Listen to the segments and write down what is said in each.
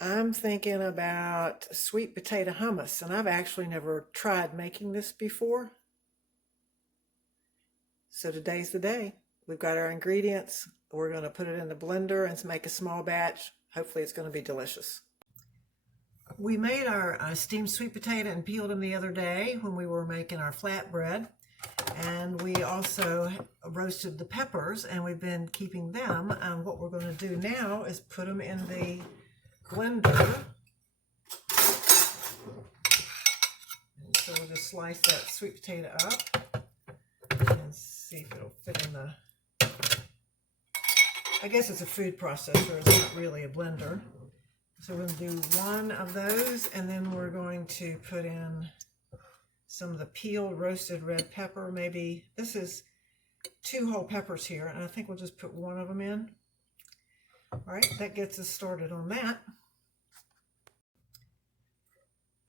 I'm thinking about sweet potato hummus, and I've actually never tried making this before. So today's the day. We've got our ingredients. We're going to put it in the blender and make a small batch. Hopefully it's going to be delicious. We made our steamed sweet potato and peeled them the other day when we were making our flatbread. And we also roasted the peppers, and we've been keeping them. What we're going to do now is put them in the blender. And so we'll just slice that sweet potato up and see if it'll fit in the... I guess it's a food processor. It's not really a blender. So we're going to do one of those, and then we're going to put in some of the peeled roasted red pepper. Maybe this is 2 whole peppers here, and I think we'll just put one of them in. All right, that gets us started on that.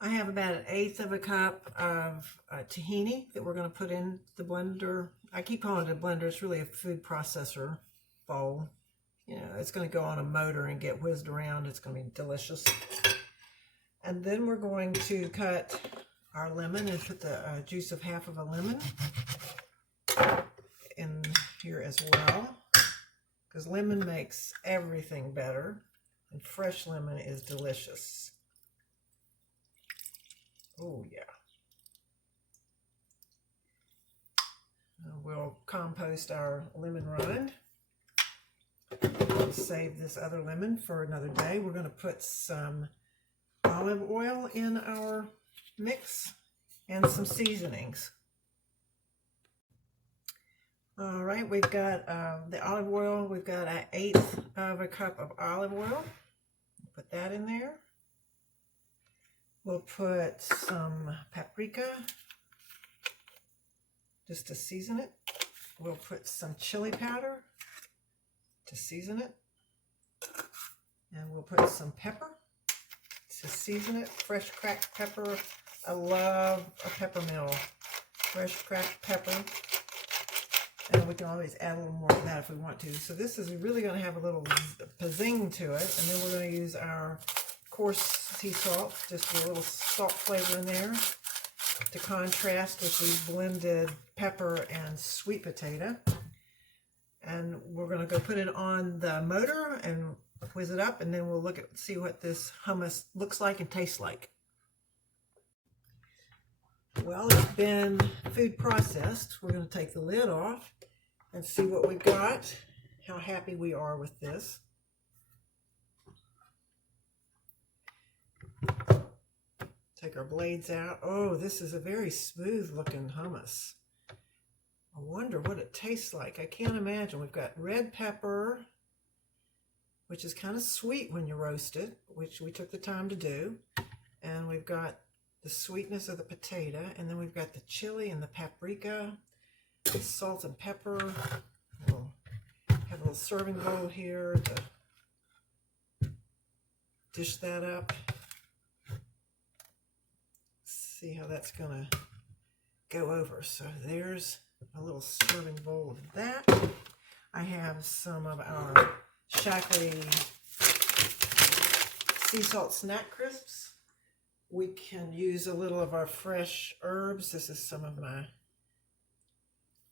I have about 1/8 of a cup of tahini that we're going to put in the blender. I keep calling it a blender. It's really a food processor bowl. You know, it's going to go on a motor and get whizzed around. It's going to be delicious. And then we're going to cut our lemon and put the juice of half of a lemon in here as well, because lemon makes everything better, and fresh lemon is delicious. Oh yeah. We'll compost our lemon rind. We'll save this other lemon for another day. We're going to put some olive oil in our mix and some seasonings. All right, we've got the olive oil. We've got 1/8 of a cup of olive oil. Put that in there. We'll put some paprika just to season it. We'll put some chili powder to season it. And we'll put some pepper to season it. Fresh cracked pepper. I love a pepper mill. Fresh cracked pepper. And we can always add a little more of that if we want to. So this is really going to have a little pizzing to it. And then we're going to use our coarse sea salt, just a little salt flavor in there to contrast with the blended pepper and sweet potato. And we're going to go put it on the motor and whiz it up, and then we'll see what this hummus looks like and tastes like. Well, it's been food processed. We're going to take the lid off and see what we've got, how happy we are with this. Take our blades out. Oh, this is a very smooth looking hummus. I wonder what it tastes like. I can't imagine. We've got red pepper, which is kind of sweet when you roast it, which we took the time to do. And we've got the sweetness of the potato, and then we've got the chili and the paprika, the salt and pepper. We'll have a little serving bowl here to dish that up. See how that's gonna go over. So there's a little serving bowl of that. I have some of our Shackley sea salt snack crisps. We can use a little of our fresh herbs. This is some of my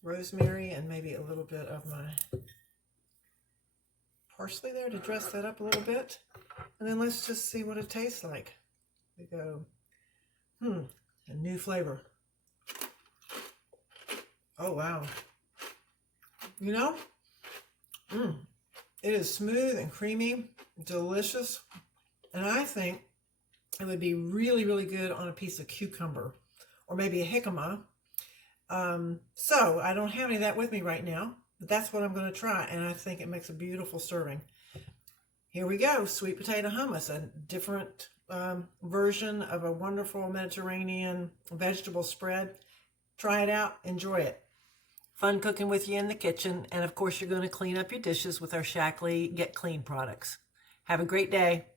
rosemary and maybe a little bit of my parsley there to dress that up a little bit. And then let's just see what it tastes like. We go, a new flavor. Oh, wow. You know, it is smooth and creamy, delicious. And I think it would be really, really good on a piece of cucumber or maybe a jicama. So I don't have any of that with me right now, but that's what I'm going to try. And I think it makes a beautiful serving. Here we go, sweet potato hummus, a different version of a wonderful Mediterranean vegetable spread. Try it out, enjoy it. Fun cooking with you in the kitchen. And of course, you're going to clean up your dishes with our Shackley Get Clean products. Have a great day.